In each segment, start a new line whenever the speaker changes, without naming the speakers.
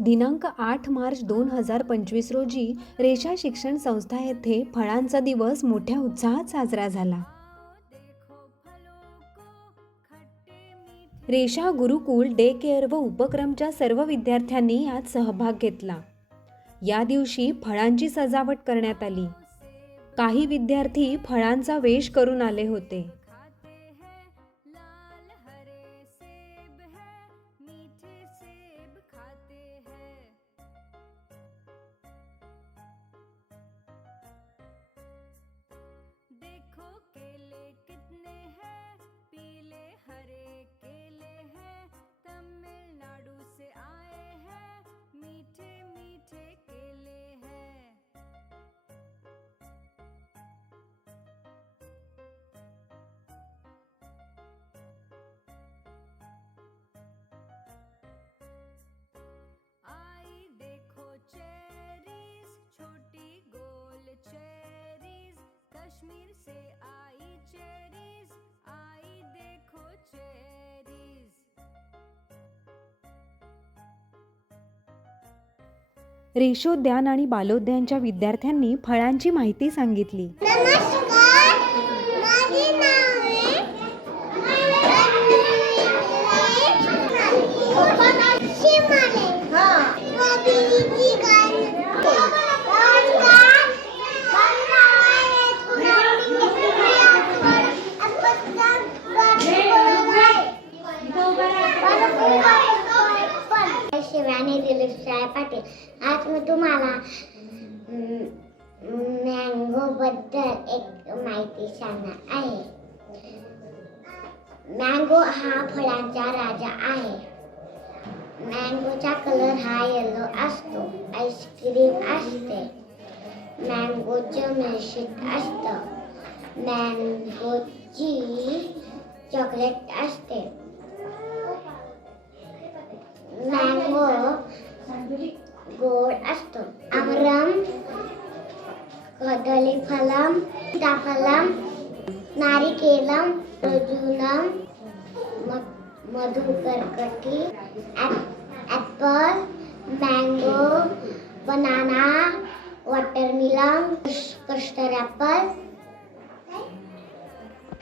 दिनांक आठ मार्च दोन हजार पंचवीस रोजी रेषा शिक्षण संस्था येथे फळांचा दिवस मोठ्या उत्साहात साजरा झाला. रेषा गुरुकुल डे केअर व उपक्रमच्या सर्व विद्यार्थ्यांनी यात सहभाग घेतला. या दिवशी फळांची सजावट करण्यात आली. काही विद्यार्थी फळांचा वेश करून आले होते. रेशोद्यान आणि बालोद्यानच्या विद्यार्थ्यांनी फळांची माहिती सांगितली.
नमस्कार. बद्दल एक माहिती सांगणार आहे. मँगो हा फळांचा राजा आहे. मँगोचा कलर हा येलो असतो. आईस्क्रीम असते. मँगोचं मिल्कशेक असतं. मँगोची चॉकलेट असते. मँगो गोड असतो. आमरम कदली फलम सीताफलम नारिकेलम रजुलम मधुकरकटी apple mango banana watermelon custard apple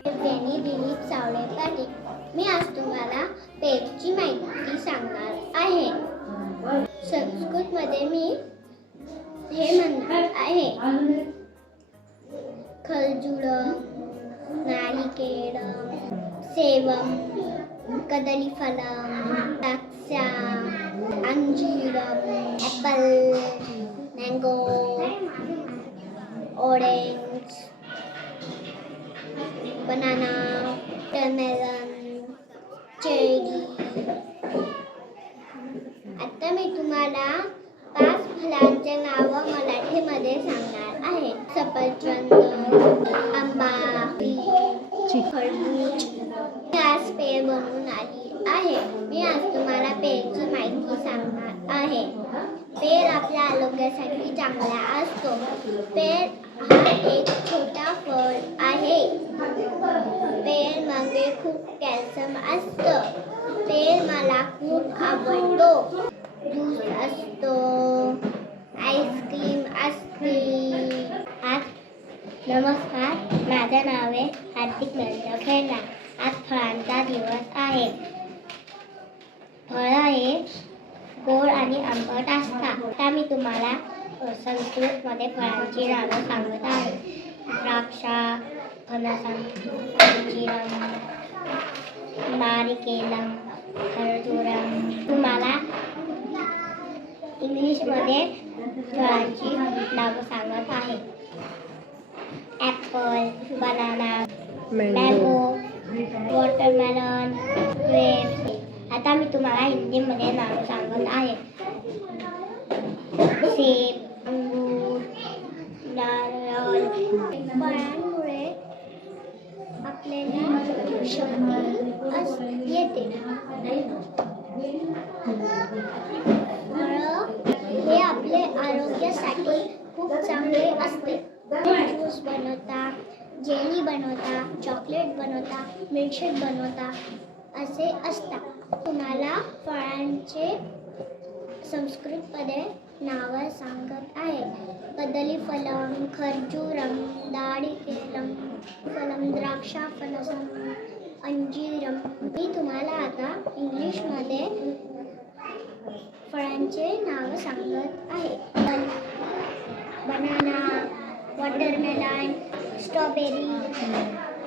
Beni Dilip Sawale Patil मी आज तुम्हाला पेटची माहिती सांगणार आहे. संस्कृतमध्ये मी हे म्हणणार आहे. खरजुड नारिकेळ सेवम कदलीफलम द्राक्षा अंजीर apple mango orange banana watermelon cherry. आता मी तुम्हाला फळांचे नावं मराठीमध्ये सांगणार आहे. सफरचंद आंबा खरबूज मी आज पेय बनवून आली आहे. मी आज तुम्हाला पेयची माहिती सांगणार आहे. पेर आपल्या आरोग्यासाठी चांगला असतो. पेर हा एक छोटा फळ आहे. पेरमध्ये खूप कॅल्शियम असतं. पेर मला खूप आवडतो. दूध असतो. Ice cream ice cream. आज नमस्कार. माझं नाव आहे हार्दिक नंद खेळा आज फळांचा दिवस आहे. फळं हे गोड आणि आंबट असतात. आता मी तुम्हाला संस्कृतमध्ये फळांची नावं सांगत आहे. द्राक्षा फणसांची नारिकेलम खरजुरम. तुम्हाला इंग्लिशमध्ये फळांची नावं सांगत आहे apple banana mango watermelon grapes आता मी तुम्हाला हिंदीमध्ये नावं सांगत आहे सेब अंगूर नारळ फळांमुळे आपल्याला शक्ती अस- येते आरोग्यासाठी खूप चांगले असते. ज्यूस बनवता जेली बनवता चॉकलेट बनवता मिल्कशेक बनवता असे असतात. तुम्हाला फळांचे
संस्कृतमध्ये नावं सांगत आहे. कदलीफलम खर्जूरम दाडिकेलम फलम द्राक्षाफलसम अंजीरम. मी तुम्हाला आता इंग्लिशमध्ये फळांचे नाव सांगत आहे. बनाना वॉटरमेलन स्ट्रॉबेरी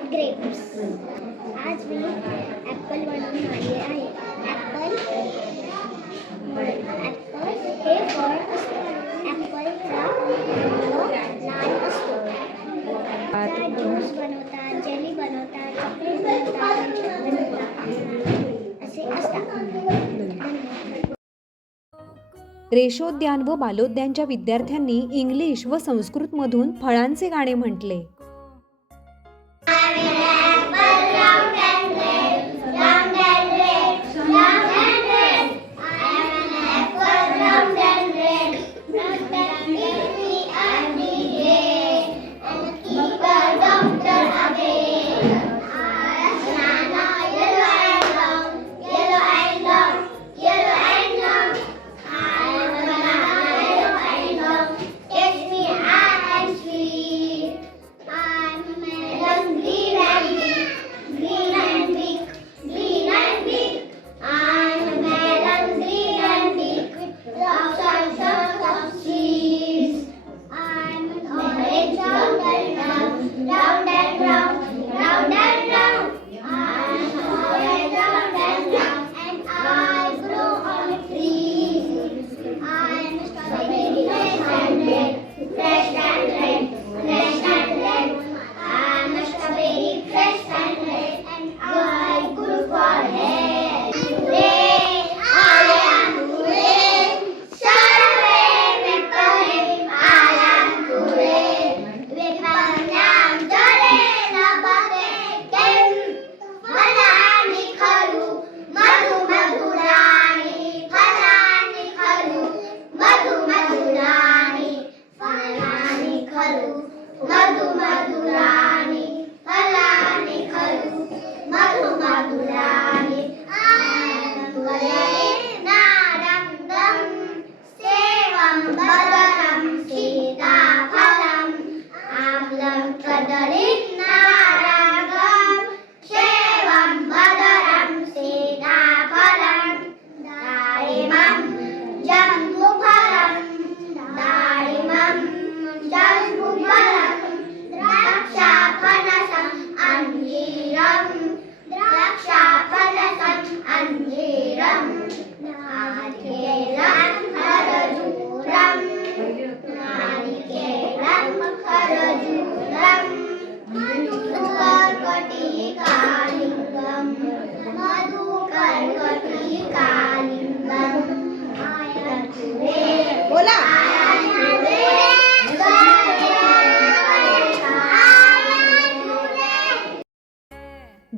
ग्रेप्स आज मी ॲपल बनवून आली आहे. ॲपल ॲपल हे फळ असतं ॲपलचा रंग लाल असतो त्याचा ज्यूस बनवतात जेली बनवतात चॉकलेट बनवतात बनवतात असे असतात धन्यवाद
रेशोद्यान व बालोद्यानच्या विद्यार्थ्यांनी इंग्लिश व संस्कृतमधून फळांचे गाणे म्हटले.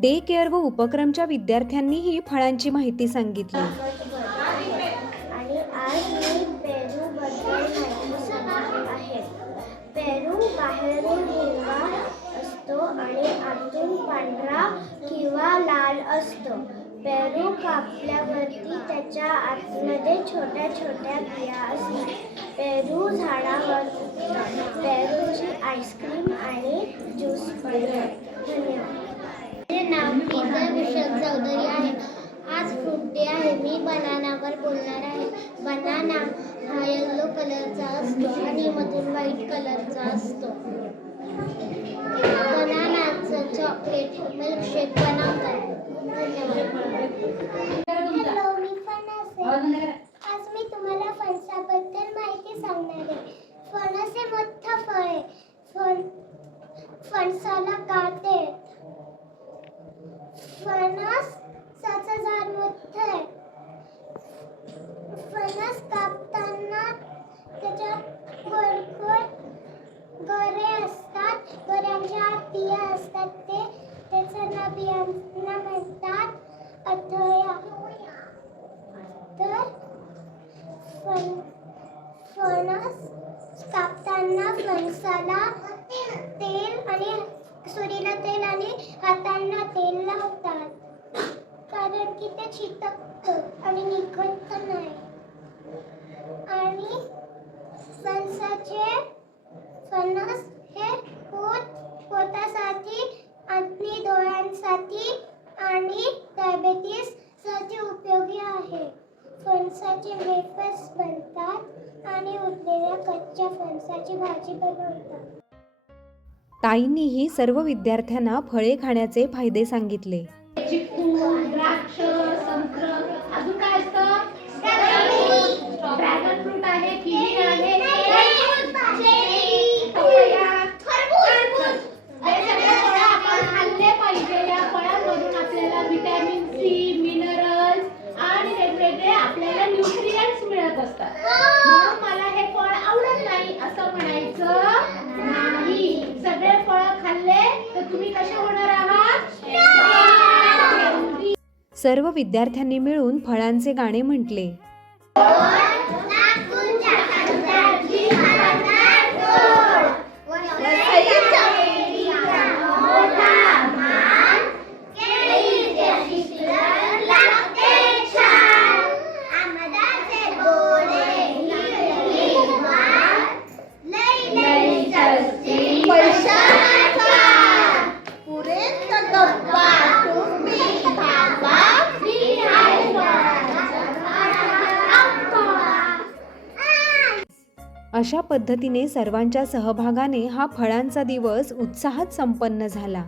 डे केअर व उपक्रमच्या विद्यार्थ्यांनीही फळांची माहिती सांगितली.
आणि आज मी पेरू माहिती सांगणार आहे. पेरू बाहेरून हिरवा असतो आणि आतून पांढरा किंवा लाल असतो. पेरू कापल्यावरती त्याच्या आतमध्ये छोट्या छोट्या बिया असतात. पेरू झाडावर उगतात. पेरूची आईस्क्रीम आणि ज्यूस बनतात धन्यवाद. टीचर विशाल चौधरी आहे. आज फ्रूट डे आहे. मी बनानावर बोलणार आहे. बनाना हा येल्लो कलरचा असतो आणि मधून व्हाईट कलरचा असतो. बनानाचं चॉकलेट मिल्कशेक बनवतात. धन्यवाद. मी फणस आहे. आज मी तुम्हाला फणसाबद्दल माहिती सांगणार आहे. फणस हे मोठं फळ आहे. फण फणसाला काटे आहेत. फणसाचं झाड मोठं फणस कापताना त्याच्या गोलगोल गोरे असतात. गऱ्यांच्या बिया असतात ते. त्याच्या बियांना म्हणतात अथया. तर फण फणस कापताना फणसाला तेल आणि सुरीला तेल आणि हातांना तेल लावतात. कारण की ते चिटकतं आणि निघत नाही. आणि फणसाचे फणस हे पोत पोटासाठी आणि डोळ्यांसाठी आणि डायबेटीससाठी उपयोगी आहे. फणसाचे वेफर्स बनतात आणि उरलेल्या कच्च्या फणसाची भाजी बनवतात.
ताईंनीही सर्व विद्यार्थ्यांना फळे खाण्याचे फायदे सांगितले. सर्व विद्यार्थ्यांनी मिळून फळांचे गाणे म्हटले. अशा पद्धतीने सर्वांच्या सहभागाने हा फळांचा दिवस उत्साहात संपन्न झाला.